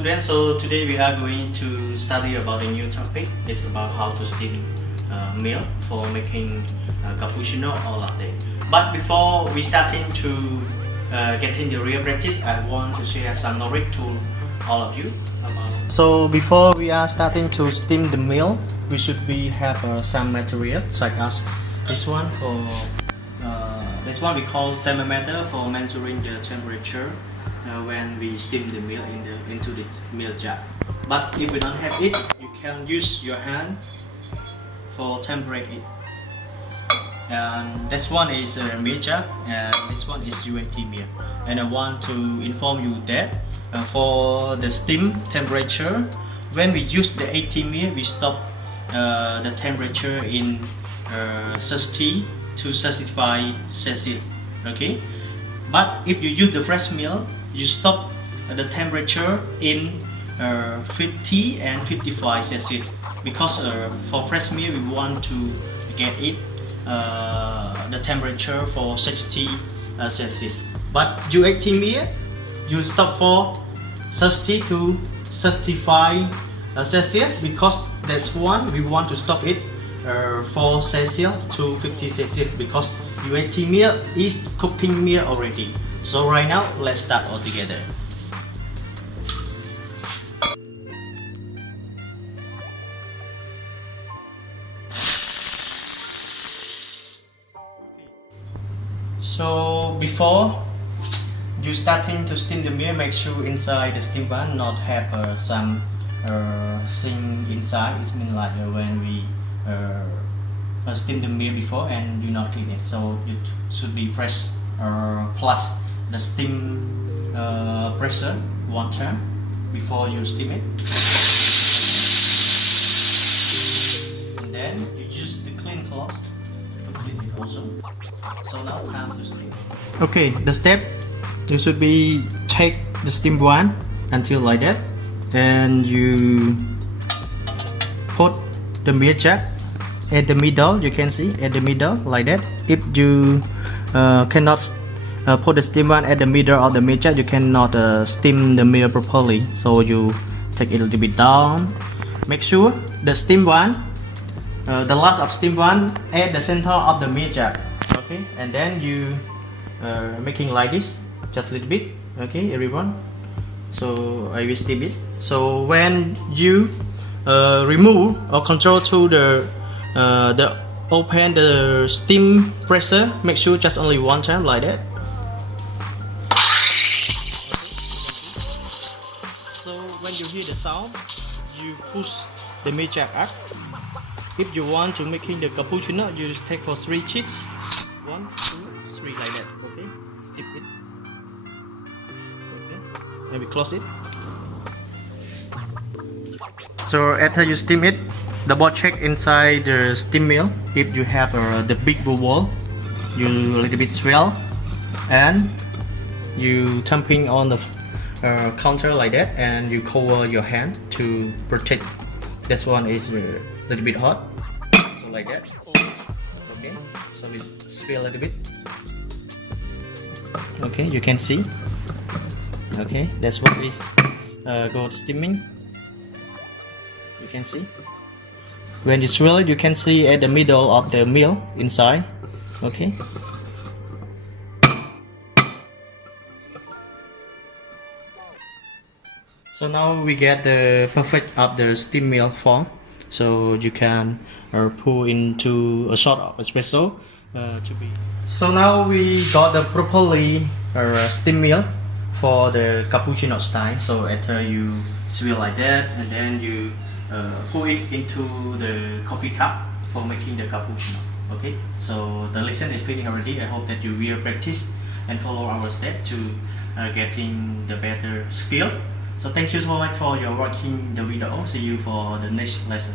students, so today we are going to study about a new topic. It's about how to steam milk for making cappuccino or latte. But before we starting to get in the real practice, I want to share some knowledge to all of you. So before we are starting to steam the milk, we should have some material such as this one this one we call thermometer for measuring the temperature when we steam the milk into the milk jar. But if you don't have it, you can use your hand for tempering it. And this one is milk jar and this one is UAT milk. And I want to inform you that for the steam temperature, when we use the 80 milk, we stop the temperature in 30 to 35 Celsius. Okay, but if you use the fresh milk, you stop the temperature in 50 and 55 Celsius, because for fresh milk we want to get it the temperature for 60 Celsius. But UAT milk, you stop for 30 to 35 Celsius, because that's one we want to stop it 4 Celsius to 50 Celsius, because UAT milk is cooking milk already. So right now, let's start all together. So before you starting to steam the milk, make sure inside the steam pan not have some thing inside. It means like when we steam the milk before and do not clean it. So you should be press plus the steam pressure one time before you steam it, and then you use the clean cloth to clean it also. So now time to steam. Okay, the step, you should be take the steam one until like that, and you put the milk jar at the middle. You can see at the middle like that. If you cannot put the steam one at the middle of the milk jar, you cannot steam the milk properly. So you take it a little bit down. Make sure the steam one, the last of steam one, at the center of the milk jar. Okay, and then you making like this, just a little bit. Okay, everyone. So I will steam it. So when you remove or control to the open the steam pressure, make sure just only one time like that. So when you hear the sound, you push the milk jar up. If you want to making the cappuccino, you just take for 3 sheets. 1, 2, 3 like that. Okay, steam it. Okay, maybe close it. So after you steam it, double check inside the steam mill. If you have the big bowl, you a little bit swell, and you thumping on the counter like that, and you cover your hand to protect. This one is a little bit hot, so like that. Okay, so we spill a little bit. Okay, you can see. Okay, that's what is go steaming. You can see. When you swirl it, you can see at the middle of the milk inside. Okay. So now we get the perfect of the steam milk form. So you can pour into a shot of espresso to be. So now we got the properly steam milk for the cappuccino style. So after you swirl like that, and then you pour it into the coffee cup for making the cappuccino. Okay, so the lesson is finished already. I hope that you will practice and follow our step to getting the better skill. So thank you so much for your watching the video. See you for the next lesson.